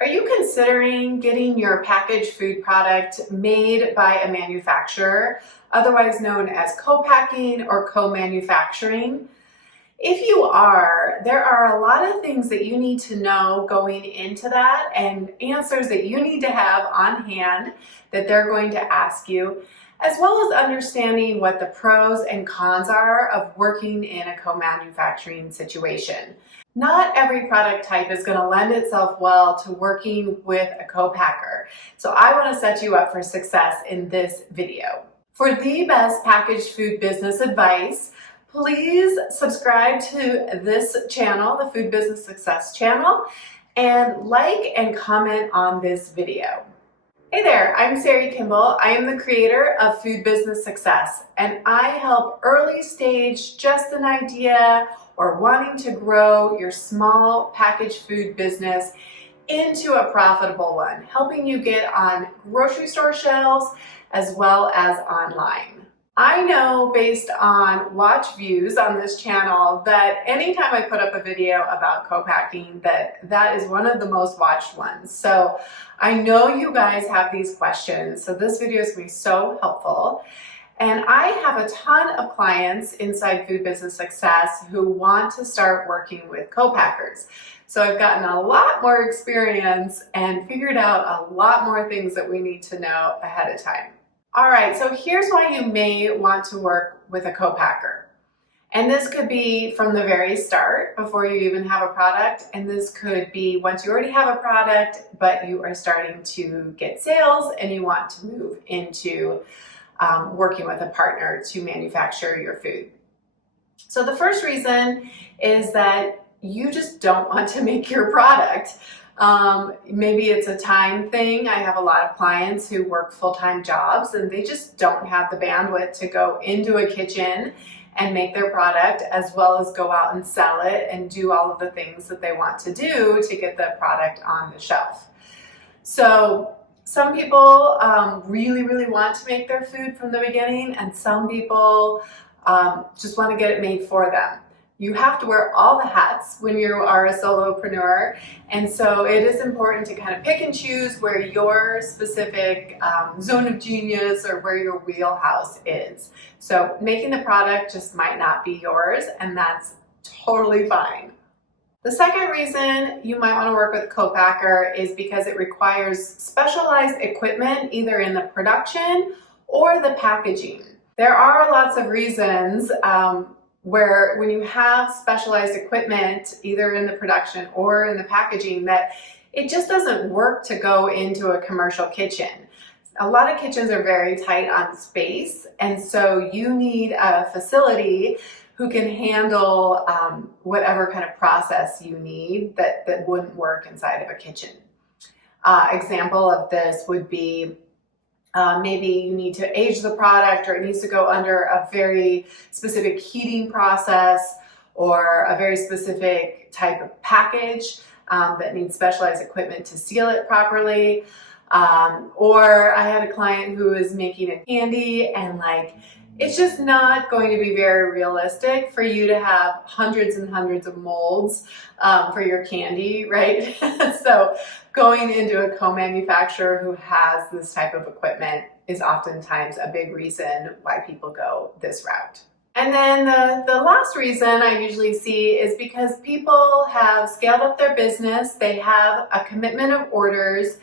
Are you considering getting your packaged food product made by a manufacturer, otherwise known as co-packing or co-manufacturing? If you are, there are a lot of things that you need to know going into that and answers that you need to have on hand that they're going to ask you, as well as understanding what the pros and cons are of working in a co-manufacturing situation. Not every product type is going to lend itself well to working with a co-packer, so I want to set you up for success in this video. For the best packaged food business advice, please subscribe to this channel, the Food Business Success channel, and like and comment on this video. Hey there, I'm Sari Kimbell. I am the creator of Food Business Success, and I help early stage, just an idea, or wanting to grow your small packaged food business into a profitable one, helping you get on grocery store shelves as well as online. I know based on watch views on this channel that anytime I put up a video about co-packing, that is one of the most watched ones. So I know you guys have these questions, so this video is going to be so helpful. And I have a ton of clients inside Food Business Success who want to start working with co-packers. So I've gotten a lot more experience and figured out a lot more things that we need to know ahead of time. All right, so here's why you may want to work with a co-packer. And this could be from the very start, before you even have a product. And this could be once you already have a product, but you are starting to get sales and you want to move into working with a partner to manufacture your food. So the first reason is that you just don't want to make your product. Maybe it's a time thing. I have a lot of clients who work full-time jobs and they just don't have the bandwidth to go into a kitchen and make their product, as well as go out and sell it and do all of the things that they want to do to get the product on the shelf. So some people really want to make their food from the beginning, and some people just want to get it made for them. You have to wear all the hats when you are a solopreneur, and so it is important to kind of pick and choose where your specific zone of genius or where your wheelhouse is. So making the product just might not be yours, and that's totally fine. The second reason you might want to work with a co-packer is because it requires specialized equipment, either in the production or the packaging. There are lots of reasons where when you have specialized equipment, either in the production or in the packaging, that it just doesn't work to go into a commercial kitchen. A lot of kitchens are very tight on space, and so you need a facility who can handle whatever kind of process you need that wouldn't work inside of a kitchen. Example of this would be maybe you need to age the product, or it needs to go under a very specific heating process or a very specific type of package that needs specialized equipment to seal it properly. Or I had a client who was making a candy, and it's just not going to be very realistic for you to have hundreds and hundreds of molds for your candy, right? So going into a co-manufacturer who has this type of equipment is oftentimes a big reason why people go this route. And then the last reason I usually see is because people have scaled up their business, they have a commitment of orders,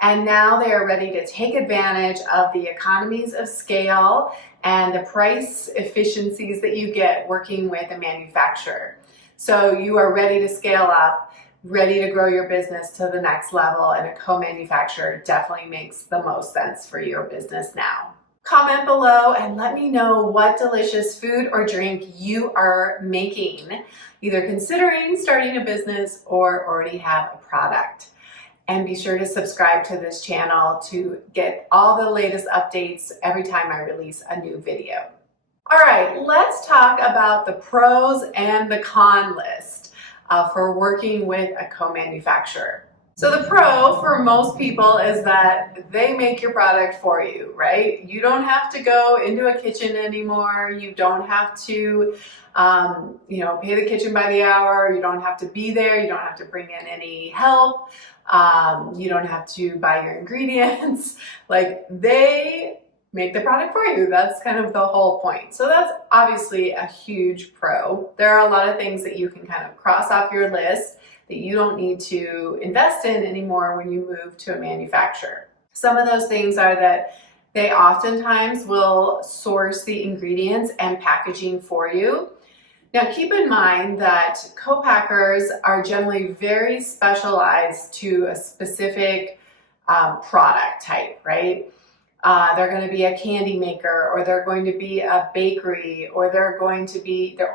and now they are ready to take advantage of the economies of scale and the price efficiencies that you get working with a manufacturer. So you are ready to scale up, ready to grow your business to the next level, and a co-manufacturer definitely makes the most sense for your business now. Comment below and let me know what delicious food or drink you are making, either considering starting a business or already have a product. And be sure to subscribe to this channel to get all the latest updates every time I release a new video. All right, let's talk about the pros and the con list for working with a co-manufacturer. So the pro for most people is that they make your product for you, right? You don't have to go into a kitchen anymore. You don't have to, pay the kitchen by the hour. You don't have to be there. You don't have to bring in any help. You don't have to buy your ingredients. Like, they make the product for you. That's kind of the whole point. So that's obviously a huge pro. There are a lot of things that you can kind of cross off your list that you don't need to invest in anymore when you move to a manufacturer. Some of those things are that they oftentimes will source the ingredients and packaging for you. Now, keep in mind that co-packers are generally very specialized to a specific product type, right? They're going to be a candy maker, or they're going to be a bakery, or they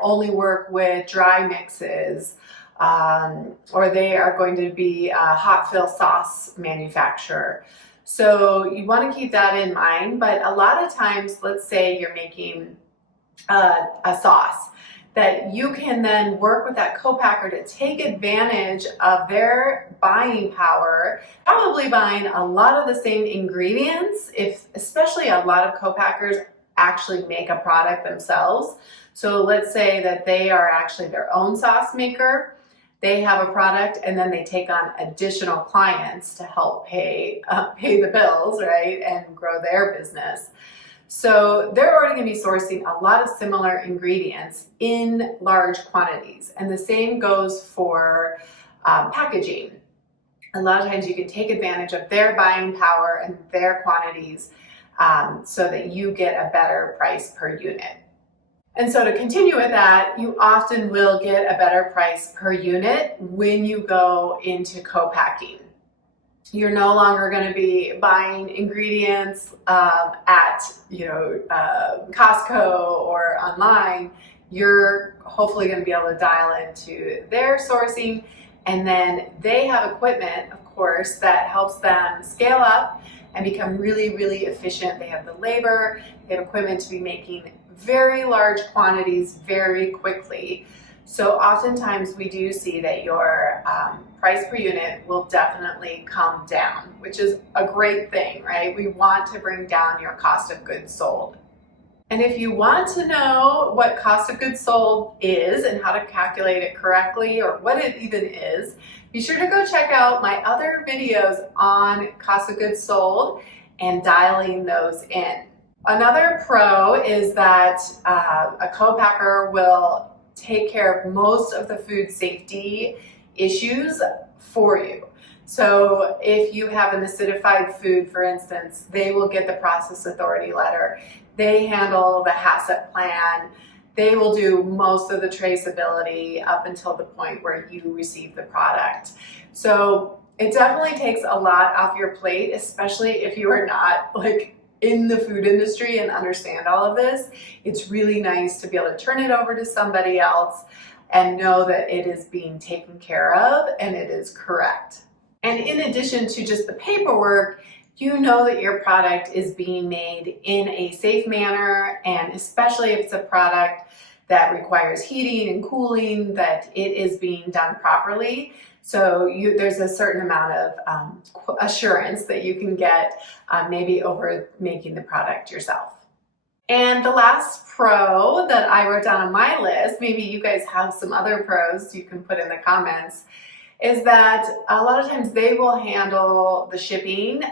only work with dry mixes, or they are going to be a hot fill sauce manufacturer. So you want to keep that in mind. But a lot of times, let's say you're making a sauce, that you can then work with that co-packer to take advantage of their buying power, probably buying a lot of the same ingredients, especially a lot of co-packers actually make a product themselves. So let's say that they are actually their own sauce maker. They have a product, and then they take on additional clients to help pay the bills, right, and grow their business. So they're already going to be sourcing a lot of similar ingredients in large quantities. And the same goes for packaging. A lot of times you can take advantage of their buying power and their quantities so that you get a better price per unit. And so to continue with that, you often will get a better price per unit when you go into co-packing. You're no longer going to be buying ingredients at Costco or online. You're hopefully going to be able to dial into their sourcing, and then they have equipment, of course, that helps them scale up and become really, really efficient. They have the labor, they have equipment to be making very large quantities very quickly. So oftentimes we do see that your price per unit will definitely come down, which is a great thing, right? We want to bring down your cost of goods sold. And if you want to know what cost of goods sold is and how to calculate it correctly, or what it even is, be sure to go check out my other videos on cost of goods sold and dialing those in. Another pro is that a co-packer will take care of most of the food safety issues for you. So if you have an acidified food, for instance, they will get the process authority letter. They handle the HACCP plan. They will do most of the traceability up until the point where you receive the product. So it definitely takes a lot off your plate, especially if you are not in the food industry and understand all of this. It's really nice to be able to turn it over to somebody else and know that it is being taken care of and it is correct. And in addition to just the paperwork, you know that your product is being made in a safe manner, and especially if it's a product that requires heating and cooling, that it is being done properly. So there's a certain amount of assurance that you can get maybe over making the product yourself. And the last pro that I wrote down on my list, maybe you guys have some other pros you can put in the comments, is that a lot of times they will handle the shipping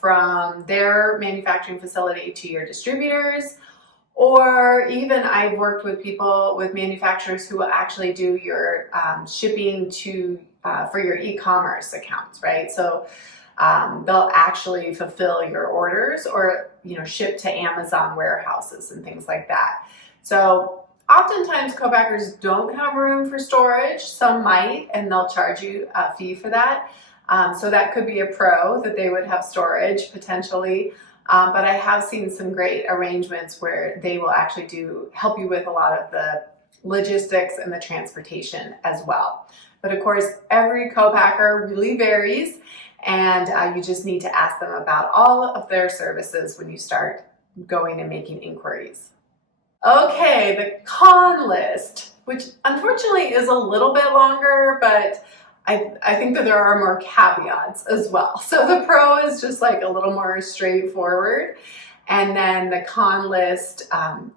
from their manufacturing facility to your distributors. Or even I've worked with people, with manufacturers who will actually do your shipping for your e-commerce accounts, right? So they'll actually fulfill your orders, or ship to Amazon warehouses and things like that. So oftentimes co-packers don't have room for storage. Some might, and they'll charge you a fee for that. So that could be a pro, that they would have storage potentially. But I have seen some great arrangements where they will actually help you with a lot of the logistics and the transportation as well. But of course, every co-packer really varies, and you just need to ask them about all of their services when you start going and making inquiries. Okay, the con list, which unfortunately is a little bit longer, but I think that there are more caveats as well. So the pro is just a little more straightforward, and then the con list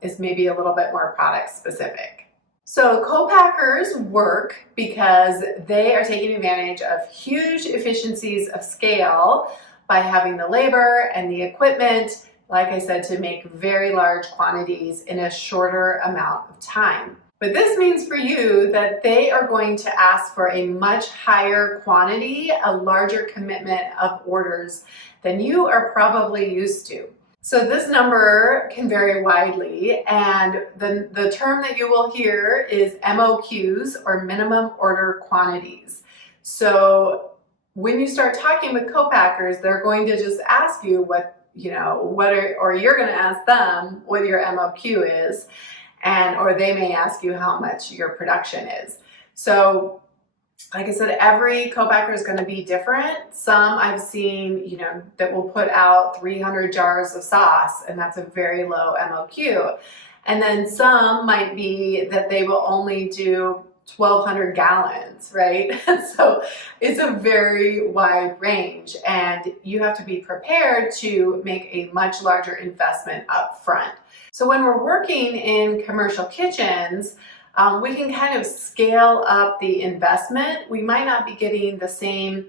is maybe a little bit more product specific. So co-packers work because they are taking advantage of huge efficiencies of scale by having the labor and the equipment, like I said, to make very large quantities in a shorter amount of time. But this means for you that they are going to ask for a much higher quantity, a larger commitment of orders than you are probably used to. So this number can vary widely, and the term that you will hear is MOQs, or minimum order quantities. So when you start talking with co-packers, they're going to just ask you or you're going to ask them what your MOQ is, or they may ask you how much your production is. So like I said, every co-packer is going to be different. Some I've seen, that will put out 300 jars of sauce, and that's a very low MOQ. And then some might be that they will only do 1,200 gallons, right? So it's a very wide range, and you have to be prepared to make a much larger investment up front. So when we're working in commercial kitchens, we can kind of scale up the investment. We might not be getting the same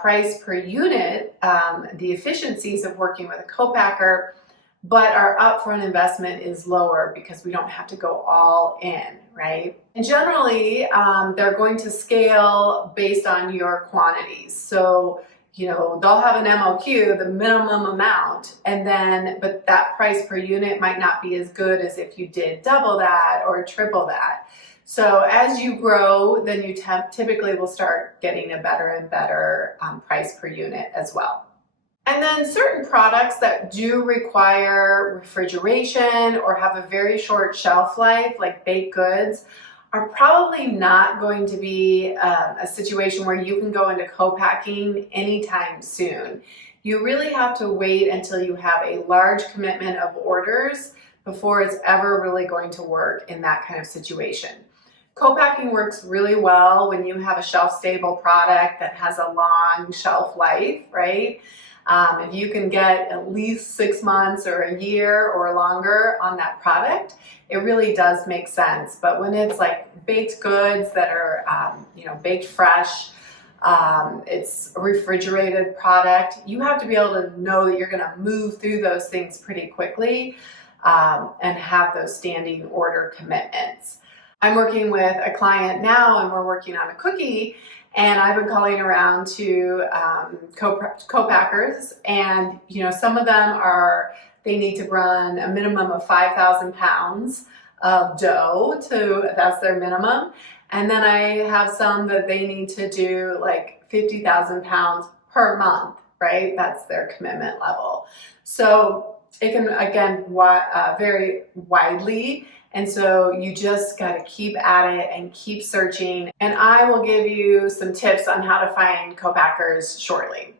price per unit, the efficiencies of working with a co-packer, but our upfront investment is lower because we don't have to go all in, right? And generally, they're going to scale based on your quantities. So, they'll have an MOQ, the minimum amount, but that price per unit might not be as good as if you did double that or triple that. So as you grow, then you typically will start getting a better and better price per unit as well. And then certain products that do require refrigeration or have a very short shelf life, like baked goods, are probably not going to be a situation where you can go into co-packing anytime soon. You really have to wait until you have a large commitment of orders before it's ever really going to work in that kind of situation. Co-packing works really well when you have a shelf-stable product that has a long shelf life, right? If you can get at least 6 months or a year or longer on that product, it really does make sense. But when it's like baked goods that are, baked fresh, it's a refrigerated product, you have to be able to know that you're going to move through those things pretty quickly and have those standing order commitments. I'm working with a client now, and we're working on a cookie. And I've been calling around to co-packers, and some of them they need to run a minimum of 5,000 pounds of dough, that's their minimum. And then I have some that they need to do like 50,000 pounds per month, right? That's their commitment level. So it can, again, vary widely. And so you just got to keep at it and keep searching. And I will give you some tips on how to find co-packers shortly.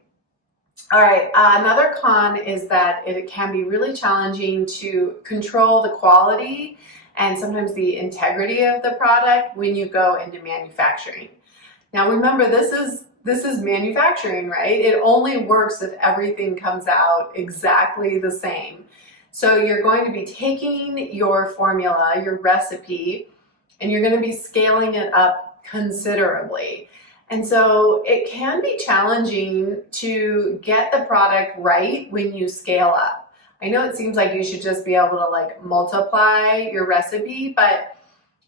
All right, another con is that it can be really challenging to control the quality and sometimes the integrity of the product when you go into manufacturing. Now remember, this is manufacturing, right? It only works if everything comes out exactly the same. So you're going to be taking your formula, your recipe, and you're going to be scaling it up considerably. And so it can be challenging to get the product right when you scale up. I know it seems like you should just be able to multiply your recipe, but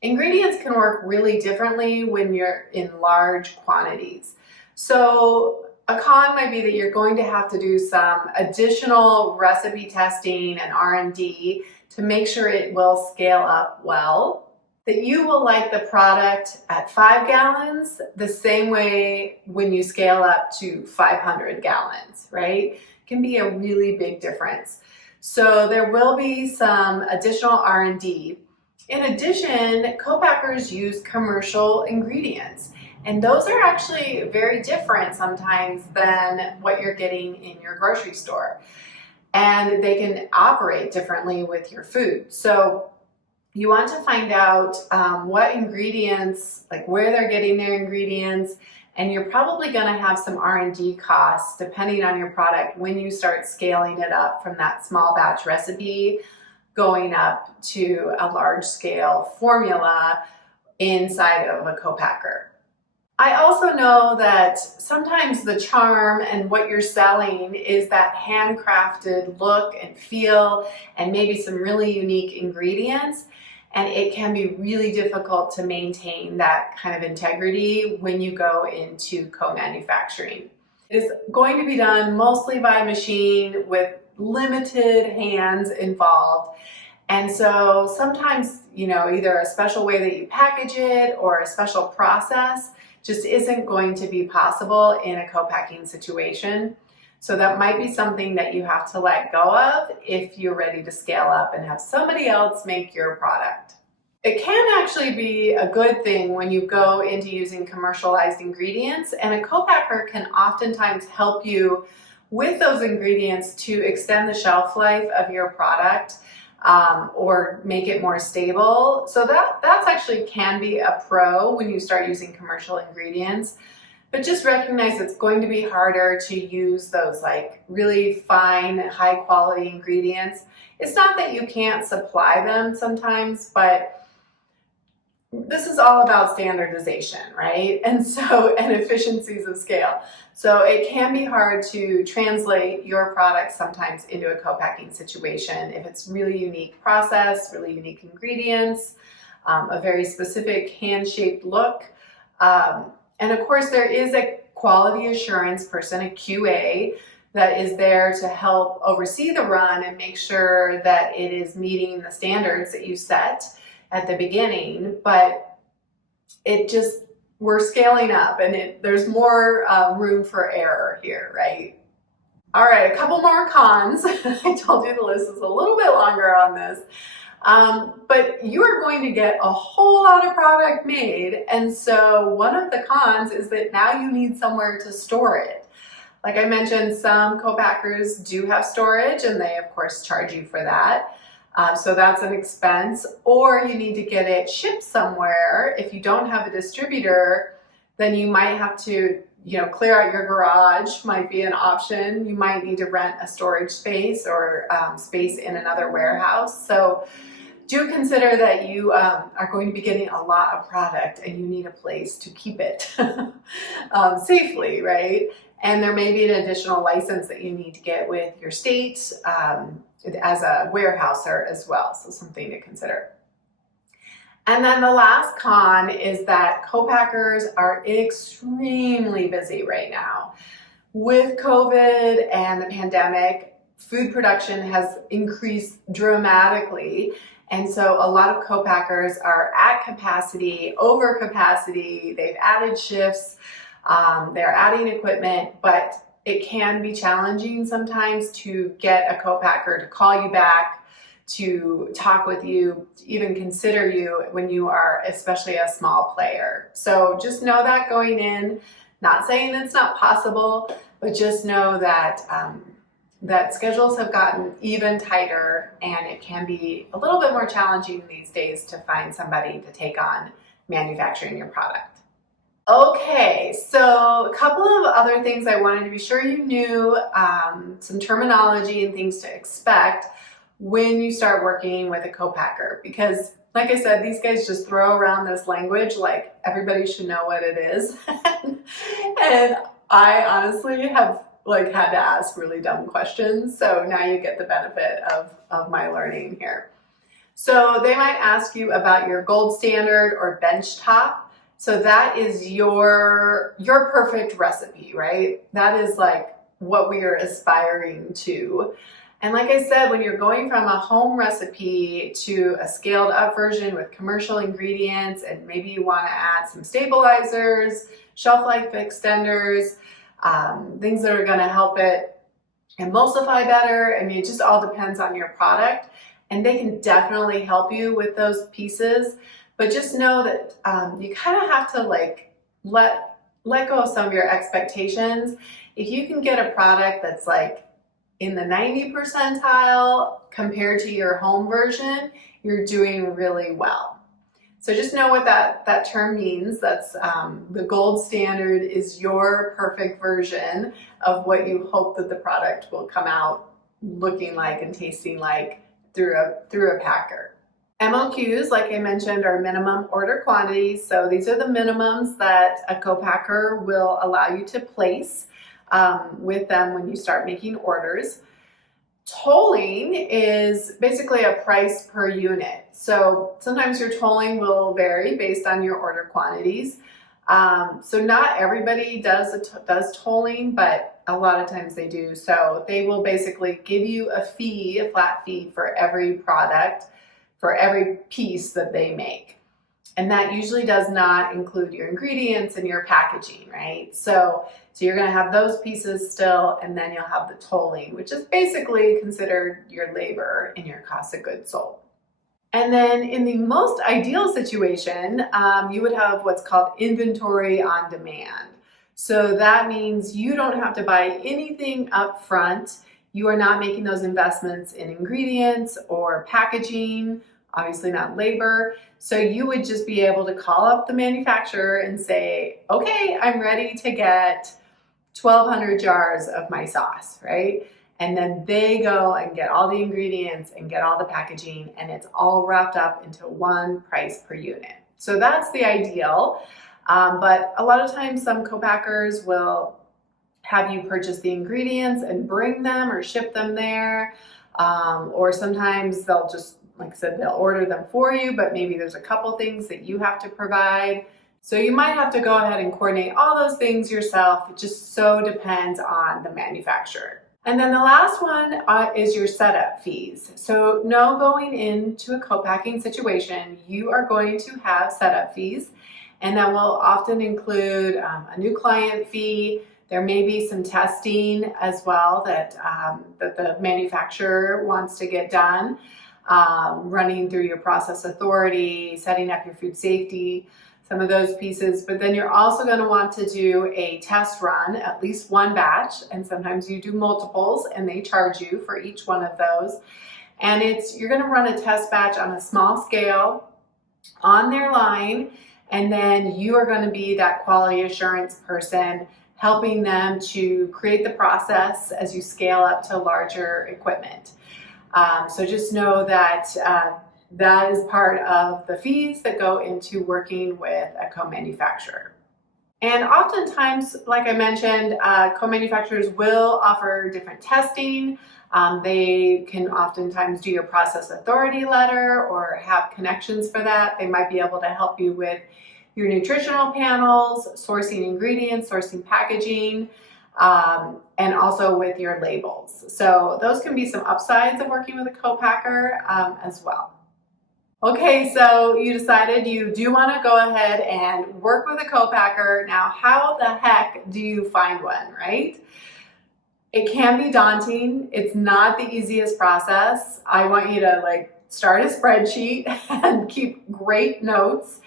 ingredients can work really differently when you're in large quantities. So a con might be that you're going to have to do some additional recipe testing and R&D to make sure it will scale up well. That you will like the product at 5 gallons the same way when you scale up to 500 gallons, right? It can be a really big difference. So there will be some additional R&D. In addition, co-packers use commercial ingredients. And those are actually very different sometimes than what you're getting in your grocery store. And they can operate differently with your food. So you want to find out what ingredients, where they're getting their ingredients, and you're probably going to have some R&D costs depending on your product when you start scaling it up from that small batch recipe going up to a large scale formula inside of a co-packer. I also know that sometimes the charm and what you're selling is that handcrafted look and feel and maybe some really unique ingredients. And it can be really difficult to maintain that kind of integrity when you go into co-manufacturing. It is going to be done mostly by machine with limited hands involved. And so sometimes, either a special way that you package it or a special process just isn't going to be possible in a co-packing situation. So that might be something that you have to let go of if you're ready to scale up and have somebody else make your product. It can actually be a good thing when you go into using commercialized ingredients, and a co-packer can oftentimes help you with those ingredients to extend the shelf life of your product or make it more stable. So that's actually can be a pro when you start using commercial ingredients. But just recognize it's going to be harder to use those like really fine, high quality ingredients. It's not that you can't supply them sometimes, but this is all about standardization, right? And efficiencies of scale. So it can be hard to translate your product sometimes into a co-packing situation if it's really unique process, really unique ingredients, a very specific hand-shaped look. And of course, there is a quality assurance person, a QA, that is there to help oversee the run and make sure that it is meeting the standards that you set at the beginning. But we're scaling up, and there's more room for error here, right? All right, a couple more cons. I told you the list is a little bit longer on this. But you are going to get a whole lot of product made. And so one of the cons is that now you need somewhere to store it. Like I mentioned, some co-packers do have storage, and they of course charge you for that. So that's an expense, or you need to get it shipped somewhere. If you don't have a distributor, then you might have to, clear out your garage might be an option. You might need to rent a storage space or space in another warehouse. So do consider that you are going to be getting a lot of product and you need a place to keep it safely, right? And there may be an additional license that you need to get with your state as a warehouser as well, so something to consider. And then the last con is that co-packers are extremely busy right now. With COVID and the pandemic, food production has increased dramatically. And so a lot of co-packers are at capacity, over capacity, they've added shifts, they're adding equipment, but it can be challenging sometimes to get a co-packer to call you back, to talk with you, to even consider you when you are especially a small player. So just know that going in, not saying it's not possible, but just know that that schedules have gotten even tighter, and it can be a little bit more challenging these days to find somebody to take on manufacturing your product. Okay, so a couple of other things I wanted to be sure you knew, some terminology and things to expect when you start working with a co-packer, because like I said, these guys just throw around this language like everybody should know what it is. And I honestly have had to ask really dumb questions. So now you get the benefit of my learning here. So they might ask you about your gold standard or bench top. So that is your perfect recipe, right? That is like what we are aspiring to. And like I said, when you're going from a home recipe to a scaled up version with commercial ingredients, and maybe you want to add some stabilizers, shelf life extenders, things that are going to help it emulsify better. I mean, it just all depends on your product, and they can definitely help you with those pieces. But just know that you kind of have to let go of some of your expectations. If you can get a product that's like in the 90 percentile compared to your home version, you're doing really well. So just know what that term means. That's the gold standard is your perfect version of what you hope that the product will come out looking like and tasting like through a packer. MOQs, like I mentioned, are minimum order quantities. So these are the minimums that a co-packer will allow you to place with them when you start making orders. Tolling is basically a price per unit. So sometimes your tolling will vary based on your order quantities. So not everybody does tolling, but a lot of times they do. So they will basically give you a fee, a flat fee for every product, for every piece that they make. And that usually does not include your ingredients and your packaging, right? So you're gonna have those pieces still, and then you'll have the tolling, which is basically considered your labor and your cost of goods sold. And then in the most ideal situation, you would have what's called inventory on demand. So that means you don't have to buy anything up front. You are not making those investments in ingredients or packaging, obviously not labor. So you would just be able to call up the manufacturer and say, okay, I'm ready to get 1,200 jars of my sauce, right? And then they go and get all the ingredients and get all the packaging, and it's all wrapped up into one price per unit. So that's the ideal. But a lot of times some co-packers will have you purchase the ingredients and bring them or ship them there. Or sometimes they'll just, like I said, they'll order them for you, but maybe there's a couple things that you have to provide. So you might have to go ahead and coordinate all those things yourself. It just so depends on the manufacturer. And then the last one is your setup fees. So no, going into a co-packing situation, you are going to have setup fees, and that will often include a new client fee. There may be some testing as well that the manufacturer wants to get done, running through your process authority, setting up your food safety, some of those pieces. But then you're also going to want to do a test run, at least one batch, and sometimes you do multiples and they charge you for each one of those. And you're going to run a test batch on a small scale on their line, and then you are going to be that quality assurance person helping them to create the process as you scale up to larger equipment. So just know that that is part of the fees that go into working with a co-manufacturer. And oftentimes, like I mentioned, co-manufacturers will offer different testing. They can oftentimes do your process authority letter or have connections for that. They might be able to help you with your nutritional panels, sourcing ingredients, sourcing packaging, and also with your labels. So those can be some upsides of working with a co-packer as well. Okay, so you decided you do want to go ahead and work with a co-packer. Now, how the heck do you find one, right? It can be daunting. It's not the easiest process. I want you to start a spreadsheet and keep great notes.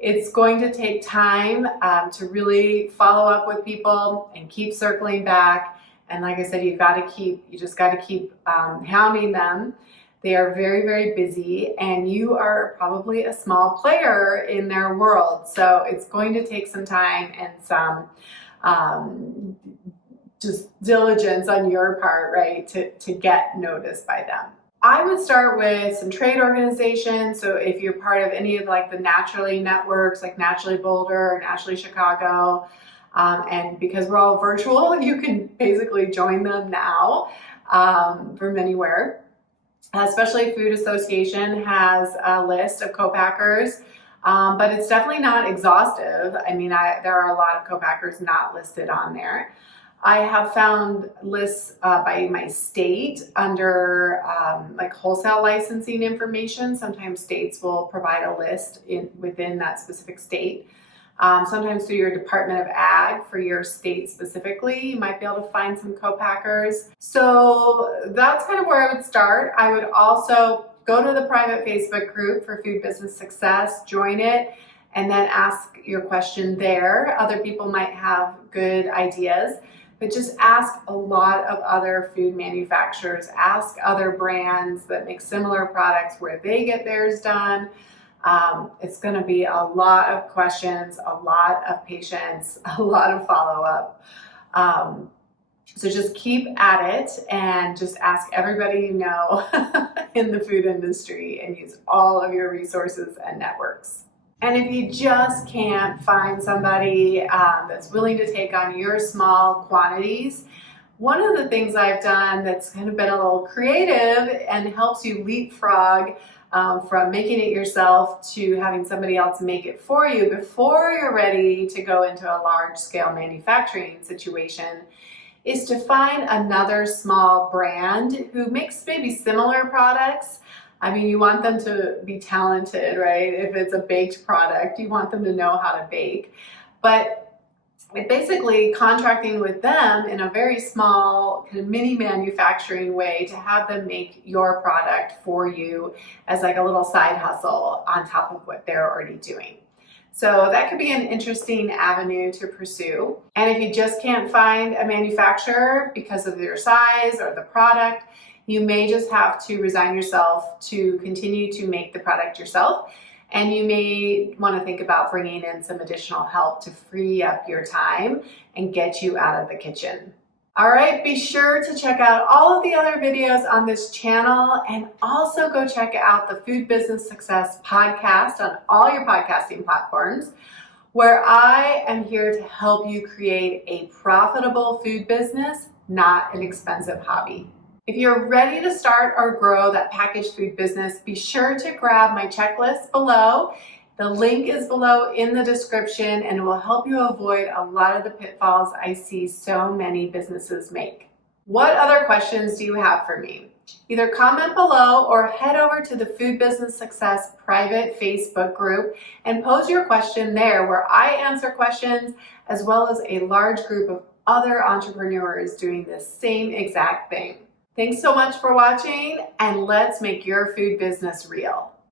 It's going to take time to really follow up with people and keep circling back. And like I said, you just got to keep hounding them. They are very, very busy, and you are probably a small player in their world. So it's going to take some time and some just diligence on your part, right, to get noticed by them. I would start with some trade organizations. So if you're part of any of the Naturally networks, like Naturally Boulder or Naturally Chicago, and because we're all virtual, you can basically join them now from anywhere. Especially Food Association has a list of co-packers, but it's definitely not exhaustive. I mean, there are a lot of co-packers not listed on there. I have found lists by my state under wholesale licensing information. Sometimes states will provide a list within that specific state. Sometimes through your Department of Ag for your state specifically, you might be able to find some co-packers. So that's kind of where I would start. I would also go to the private Facebook group for Food Business Success, join it, and then ask your question there. Other people might have good ideas, but just ask a lot of other food manufacturers. Ask other brands that make similar products where they get theirs done. It's going to be a lot of questions, a lot of patience, a lot of follow-up. So just keep at it and just ask everybody you know in the food industry and use all of your resources and networks. And if you just can't find somebody that's willing to take on your small quantities, one of the things I've done that's kind of been a little creative and helps you leapfrog from making it yourself to having somebody else make it for you before you're ready to go into a large-scale manufacturing situation is to find another small brand who makes maybe similar products. I mean, you want them to be talented, right? If it's a baked product, you want them to know how to bake. But basically contracting with them in a very small kind of mini manufacturing way to have them make your product for you as like a little side hustle on top of what they're already doing. So that could be an interesting avenue to pursue. And if you just can't find a manufacturer because of your size or the product, you may just have to resign yourself to continue to make the product yourself. And you may want to think about bringing in some additional help to free up your time and get you out of the kitchen. All right, be sure to check out all of the other videos on this channel and also go check out the Food Business Success podcast on all your podcasting platforms, where I am here to help you create a profitable food business, not an expensive hobby. If you're ready to start or grow that packaged food business, be sure to grab my checklist below. The link is below in the description and it will help you avoid a lot of the pitfalls I see so many businesses make. What other questions do you have for me? Either comment below or head over to the Food Business Success private Facebook group and pose your question there, where I answer questions as well as a large group of other entrepreneurs doing the same exact thing. Thanks so much for watching, and let's make your food business real.